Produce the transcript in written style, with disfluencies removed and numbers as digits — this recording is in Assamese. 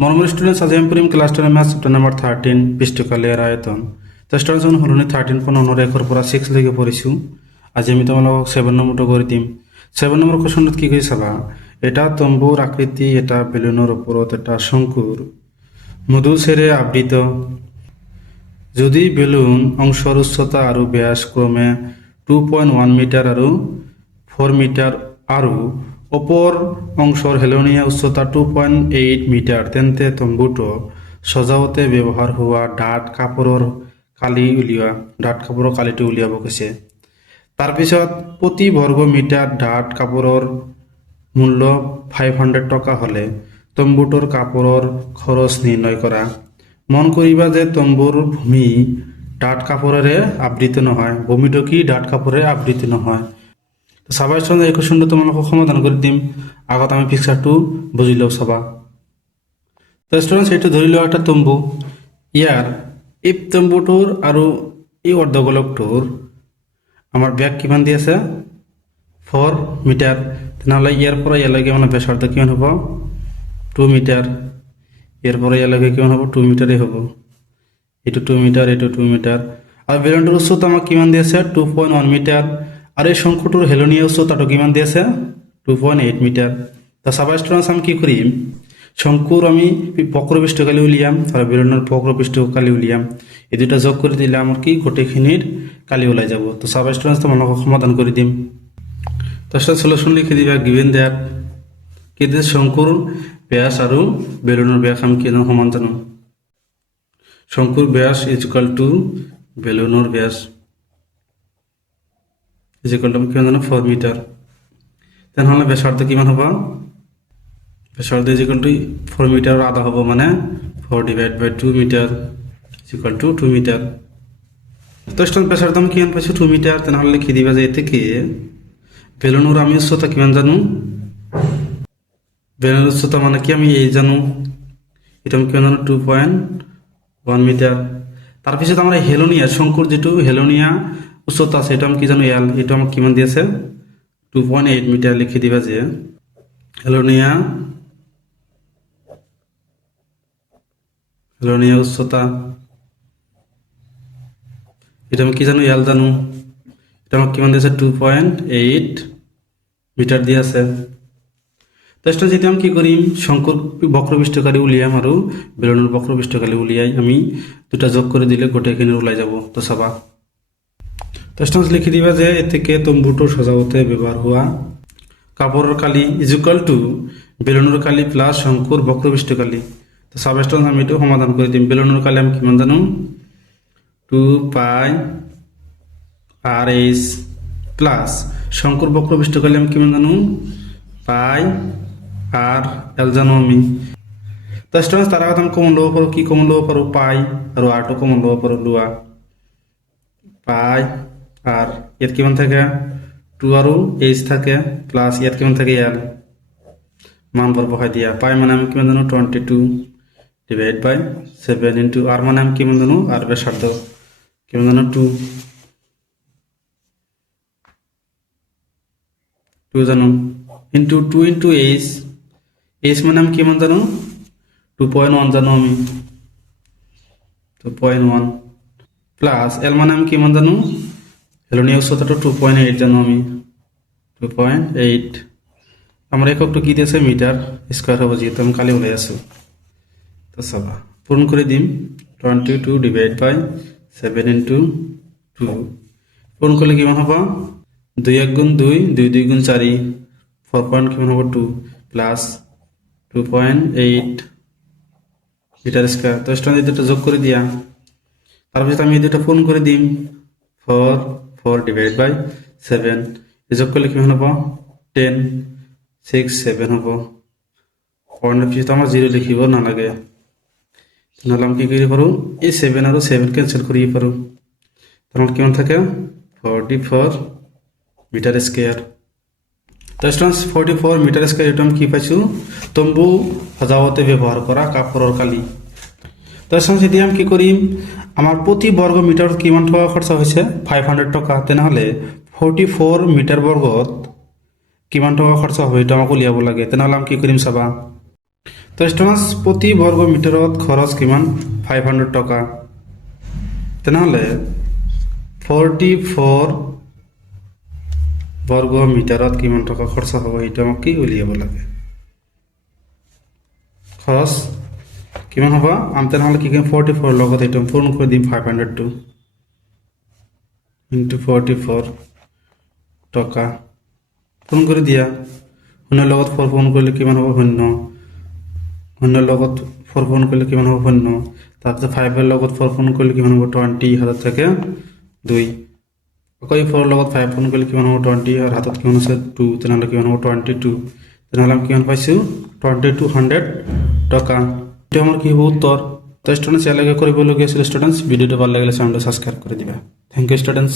মৰমৰ ষ্টুডেণ্টছ আজি আমি পঢ়িম ক্লাছ 10 মেথছ চেপ্টাৰ নম্বৰ 13 পৃষ্ঠকালীৰ আয়তন তো ষ্টাৰ্টজন হলনি 13.9 পৰা 6 লৈকে পঢ়িছোঁ। আজি আমি তোমালোকক 7 নম্বৰটো কৰি দিম। 7 নম্বৰ কোৱেশ্যনটোত কি কৈছে চাবা, এটা তম্বুৰ আকৃতি এটা বেলুনৰ ওপৰত এটা শংকুৰ মধুচেৰে আবৃত। যদি বেলুন অংশৰ উচ্চতা আৰু ব্যাস ক্ৰমে 2.1 মিটাৰ আৰু 4 মিটাৰ আৰু ওপৰ অংশৰ হেলনীয়া উচ্চতা 2.8 মিটাৰ, তেন্তে তম্বুটো সজাওঁতে ব্যৱহাৰ হোৱা ডাঠ কাপোৰৰ কালিটো উলিয়াব কৈছে। তাৰপিছত প্ৰতি বৰ্গ মিটাৰ ডাঠ কাপোৰৰ মূল্য 500 টকা হ'লে তম্বুটোৰ কাপোৰৰ খৰচ নিৰ্ণয় কৰা। মন কৰিবা যে তম্বুৰ ভূমি ডাঠ কাপোৰেৰে আবৃত নহয়। ভূমিটো কি ডাঠ কাপোৰেৰে আবৃত নহয়। চাবা এই কুৱেশ্যনটো তোমালোকক সমাধান কৰি দিম। আগত আমি পিকচাৰটো বুজি লওঁ চাবা। তো ষ্টুডেণ্টছ এইটো ধৰি লোৱা এটা তম্বু। ইয়াৰ এই তম্বুটোৰ আৰু এই অৰ্ধগোলকটোৰ আমাৰ ব্যাস কিমান দি আছে 4 মিটাৰ। তেনেহ'লে ইয়াৰ পৰা ইয়ালৈকে মানে ব্যাসাৰ্ধ কিমান হ'ব 2 মিটাৰ। ইয়াৰ পৰা ইয়ালৈকে কিমান হ'ব 2 মিটাৰেই হ'ব। এইটো 2 মিটাৰ, এইটো 2 মিটাৰ। আৰু বেলুনটোৰ উচ্চতা আমাক কিমান দি আছে 2.1 মিটাৰ। আৰু এই শংকুটোৰ হেলনীয়া উচ্চতাটো কিমান দি আছে 2.8 মিটাৰ। তো চাবা ষ্টুডেণ্টছ আমি কি কৰিম, শংকুৰ আমি বক্ৰপৃষ্ঠকালি উলিয়াম আৰু বেলুনৰ বক্ৰপৃষ্ঠকালি উলিয়াম। এই দুটা যোগ কৰি দিলে আমাৰ কি গোটেইখিনিৰ কালি ওলাই যাব। তো চাবা ষ্টুডেণ্টছ তোমালোকক সমাধান কৰি দিম। তো সলিউশ্যন লিখি দিবা গিভেন দ্যাট কি দিছে শংকুৰ ব্যাস আৰু বেলুনৰ ব্যাস আমি কি জানো সমান জানো। শংকুৰ ব্যাস ইজ ইকুয়াল টু বেলুনৰ ব্যাস ইজ ইকুয়াল টু কিমান জানো 4 মিটাৰ। তেনেহ'লে ব্যাসাৰ্ধ কিমান হ'ব, ব্যাসাৰ্ধ ইজ ইকুয়াল টু 4 মিটাৰৰ আধা হ'ব, মানে 4 divide by 2 metre is equal to 2 metre. তো ষ্টুডেণ্ট ব্যাসাৰ্ধ আমি কিমান পাইছোঁ 2 মিটাৰ। তেনেহ'লে লিখি দিবা যে এতে কি বেলুনৰ আমি উচ্চতা কিমান জানো, বেলুনৰ উচ্চতা মানে কি আমি এই জানো, এটা আমি কিমান জানো 2.1 মিটাৰ। তাৰপিছত আমাৰ হেলনীয়া শংকুৰ যিটো হেলনীয়া উচ্চতা আছে এটা আমি কি জানো এল, এইটো আমাক কিমান দি আছে 2.8 মিটাৰ। লিখি দিবা যে হেলনীয়া উচ্চতা এটা আমি কি জানো এল জানো, এটা আমাক কিমান দিয়েছে 2.8 মিটাৰ দি আছে। তো যেতিয়া আমি কি কৰিম শংকুৰ বক্ৰপৃষ্ঠকালি উলিয়াম আৰু বেলুনৰ বক্ৰপৃষ্ঠকালি উলিয়াই আমি দুটা যোগ কৰি দিলে গোটেইখিনি ওলাই যাব। তো চাবা তো লিখি দিবা যে এতেকে তম্বুটো সজাওঁতে ব্যৱহাৰ হোৱা কাপোৰৰ কালি ইজ ইকুয়াল টু বেলুনৰ কালি প্লাছ শংকুৰ বক্ৰপৃষ্ঠকালি। তো চাবা ষ্টুডেণ্টছ আমি এইটো সমাধান কৰি দিম। বেলুনৰ কালি আমি কিমান জানো 2 পাই RH প্লাছ শংকুৰ বক্ৰপৃষ্ঠকালি আমি কিমান জানো পাই RL জানো আমি। তো ষ্টুডেণ্টছ তাৰ আগত আমি কমন ল'ব পাৰোঁ, কি কমন ল'ব পাৰোঁ পাই আৰু আৰটো কমন ল'ব পাৰোঁ লোৱা পাই আৰ ইয়াত কিমান থাকে 2 আৰু H থাকে প্লাছ ইয়াত কিমান থাকে L মানবোৰ বহাই দিয়া। পাই মানে আমি কিমান জানো 22 ডিভাইড বাই 7 ইনটু আর মানে আমি কিমান জানো আর ব্যাসার্ধ কিমান জানো 2 জানো ইনটু 2 ইনটু H মানে আমি কিমান জানো 2.1 জানো আমি 2.1 প্লাস L মানে আমি কিমান জানো হেলনীয়া উচ্চতাটো 2.8 জানো আমি 2.8। আমার এককটো কি দিয়েছে মিটার স্কোয়ার হবে, যেহেতু আমি কালি ওলাই আছো। তো চাবা পূরণ করে দিম 22 ডিভাইড বাই 7 ইনটু 2 পূরণ করলে কিমান হ'ব 2 1 গুণ 2 2 2 গুণ 4 4 পয়েন্ট কিমান হ'ব 2 প্লাস 2.8 মিটার স্কোয়ার। তো এই দুটো যোগ করে দিয়া, তারপর আমি এই দুটো পূরণ করে দিম 4 ডিভাইড বাই 7 যোগ করলে কিমান হ'ব 10 6 7 হ'ব। পয়েন্টের পিছত আমার 0 লিখিব নালাগে, নহ'লে আমি কি কৰিব পাৰোঁ এই 7 আৰু 7 কেনসেল কৰিব পাৰোঁ। তাহলে কিমান থাকে 44 মিটাৰ স্কোয়াৰ। তো ষ্টুডেণ্টছ 44 মিটাৰ স্কোয়াৰ এটা আমি কি পাইছোঁ তম্বু সজাওঁতে ব্যৱহাৰ কৰা কাপোৰৰ কালি। তো ষ্টুডেণ্টছ এতিয়া আমি কি কৰিম আমাৰ প্ৰতি বৰ্গ মিটাৰত কিমান টকা খৰচা হৈছে 500 টকা। তেনেহ'লে 44 মিটাৰ বৰ্গত কিমান টকা খৰচা হ'ব এটা আমাক উলিয়াব লাগে। তেনেহ'লে আমি কি কৰিম চাবা। তো তো ষ্টুডেণ্টছ প্ৰতি বৰ্গ মিটাৰত খৰচ কিমান 500 টকা তেনেহ'লে 44 বৰ্গ মিটাৰত কিমান টকা খৰচ হ'ব এইটো আমাক কি উলিয়াব লাগে খৰচ কিমান হ'ব আমি তেনেহ'লে কি কৰিম 44 লগত এইটো পূৰণ কৰি দিম 500 ইনটু 44 টকা পূৰণ কৰি দিয়া শূন্যৰ লগত 4 পূৰণ কৰিলে কিমান হ'ব শূন্য শূন্যৰ লগত 4 পূৰণ কৰিলে কিমান হ'ব শূন্য তাৰপিছত 5 এৰ লগত 4 পূৰণ কৰিলে কিমান হ'ব 20 হাতত থাকে 2 আকৌ 4 লগত 5 পূৰণ কৰিলে কিমান হ'ব 20 আৰু হাতত কিমান আছে 2 তেনেহ'লে কিমান হ'ব 22 তেনেহ'লে আমি কিমান পাইছোঁ 2200 টকা এইটো আমাৰ কি হ'ব উত্তৰ তো ষ্টুডেণ্টছ ইয়ালৈকে কৰিবলগীয়া আছিল ষ্টুডেণ্টছ ভিডিঅ'টো ভাল লাগিলে চেনেলটো ছাবস্ক্ৰাইব কৰি দিবা থেংক ইউ ষ্টুডেণ্টছ